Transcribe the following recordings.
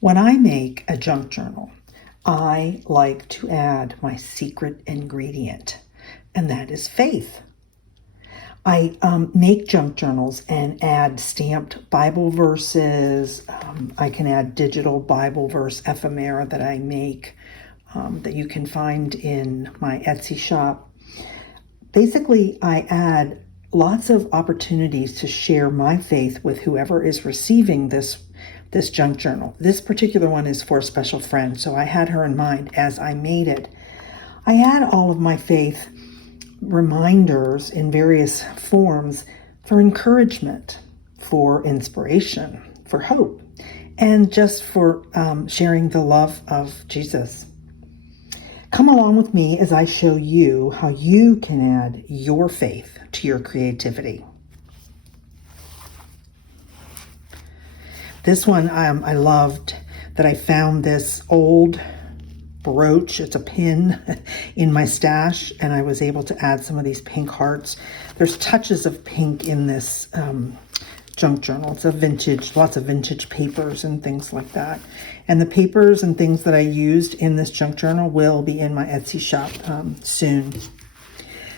When I make a junk journal, I like to add my secret ingredient, and that is faith. I make junk journals and add stamped Bible verses. I can add digital Bible verse ephemera that I make that you can find in my Etsy shop. Basically, I add lots of opportunities to share my faith with whoever is receiving this junk journal. This particular one is for a special friend, so I had her in mind as I made it. I add all of my faith reminders in various forms for encouragement, for inspiration, for hope, and just for sharing the love of Jesus. Come along with me as I show you how you can add your faith to your creativity. This one I loved that I found this old brooch. It's a pin in my stash, and I was able to add some of these pink hearts. There's touches of pink in this junk journal. It's a vintage, lots of vintage papers and things like that. And the papers and things that I used in this junk journal will be in my Etsy shop soon.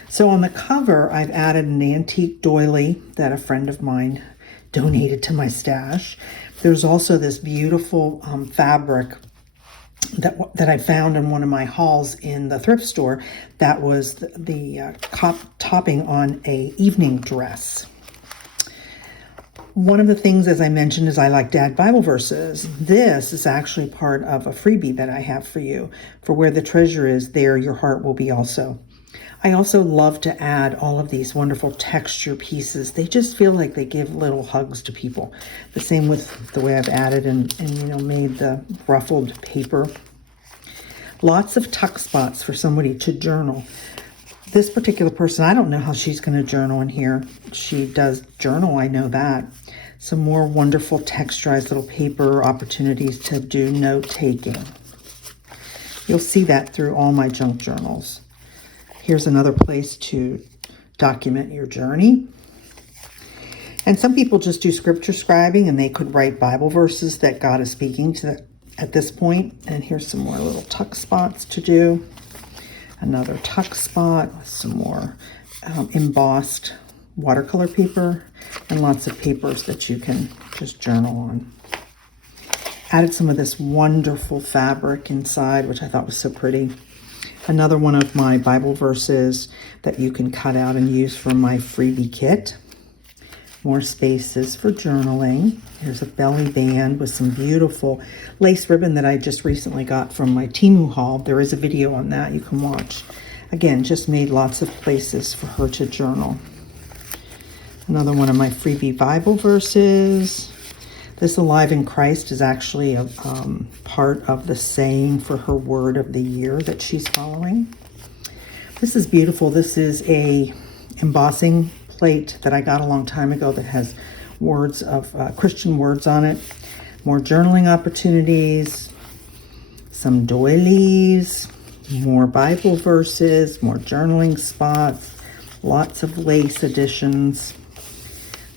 So on the cover, I've added an antique doily that a friend of mine donated to my stash. There's also this beautiful fabric that I found in one of my hauls in the thrift store that was the topping on a evening dress. One of the things, as I mentioned, is I like to add Bible verses. This is actually part of a freebie that I have for you. For where the treasure is, there your heart will be also. I also love to add all of these wonderful texture pieces. They just feel like they give little hugs to people. The same with the way I've added and made the ruffled paper. Lots of tuck spots for somebody to journal. This particular person, I don't know how she's going to journal in here. She does journal, I know that. Some more wonderful texturized little paper opportunities to do note taking. You'll see that through all my junk journals. Here's another place to document your journey. And some people just do scripture scribing, and they could write Bible verses that God is speaking to at this point. And here's some more little tuck spots to do. Another tuck spot with some more embossed watercolor paper and lots of papers that you can just journal on. Added some of this wonderful fabric inside, which I thought was so pretty. Another one of my Bible verses that you can cut out and use from my freebie kit. More spaces for journaling. Here's a belly band with some beautiful lace ribbon that I just recently got from my Temu haul. There is a video on that you can watch. Again, just made lots of places for her to journal. Another one of my freebie Bible verses. This Alive in Christ is actually a part of the saying for her word of the year that she's following. This is beautiful. This is a embossing plate that I got a long time ago that has words of Christian words on it. More journaling opportunities, some doilies, more Bible verses, more journaling spots, lots of lace additions,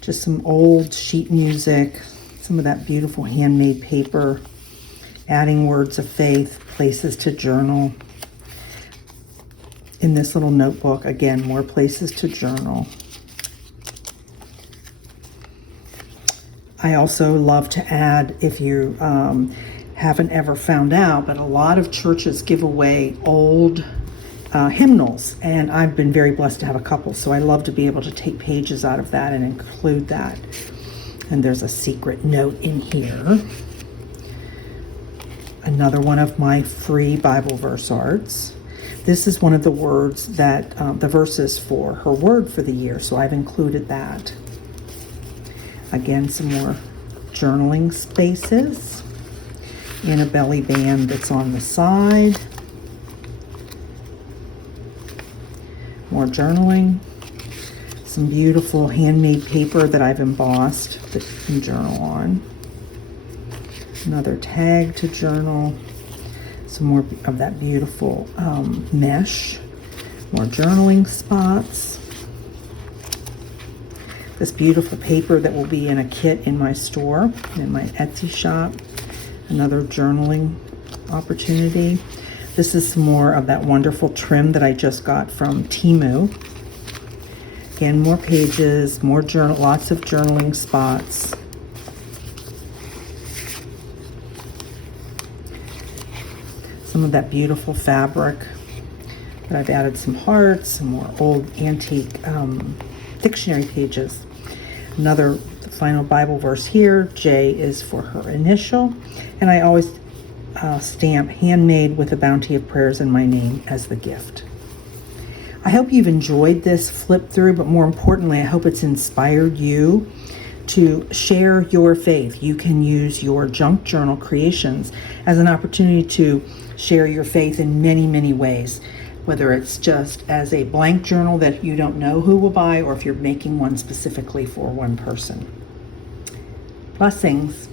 just some old sheet music, some of that beautiful handmade paper, adding words of faith, places to journal. In this little notebook, again, more places to journal. I also love to add, if you haven't ever found out, but a lot of churches give away old hymnals, and I've been very blessed to have a couple, so I love to be able to take pages out of that and include that. And there's a secret note in here. Another one of my free Bible verse arts. This is one of the words that, the verses for her word for the year, so I've included that. Again, some more journaling spaces in a belly band that's on the side. More journaling. Some beautiful handmade paper that I've embossed that you can journal on. Another tag to journal. Some more of that beautiful mesh. More journaling spots. This beautiful paper that will be in a kit in my store, in my Etsy shop. Another journaling opportunity. This is some more of that wonderful trim that I just got from Temu. Again, more pages, more journal, lots of journaling spots. Some of that beautiful fabric. But I've added some hearts, some more old antique dictionary pages. Another final Bible verse here. J is for her initial. And I always stamp handmade with a bounty of prayers in my name as the gift. I hope you've enjoyed this flip through, but more importantly, I hope it's inspired you to share your faith. You can use your junk journal creations as an opportunity to share your faith in many, many ways, whether it's just as a blank journal that you don't know who will buy, or if you're making one specifically for one person. Blessings.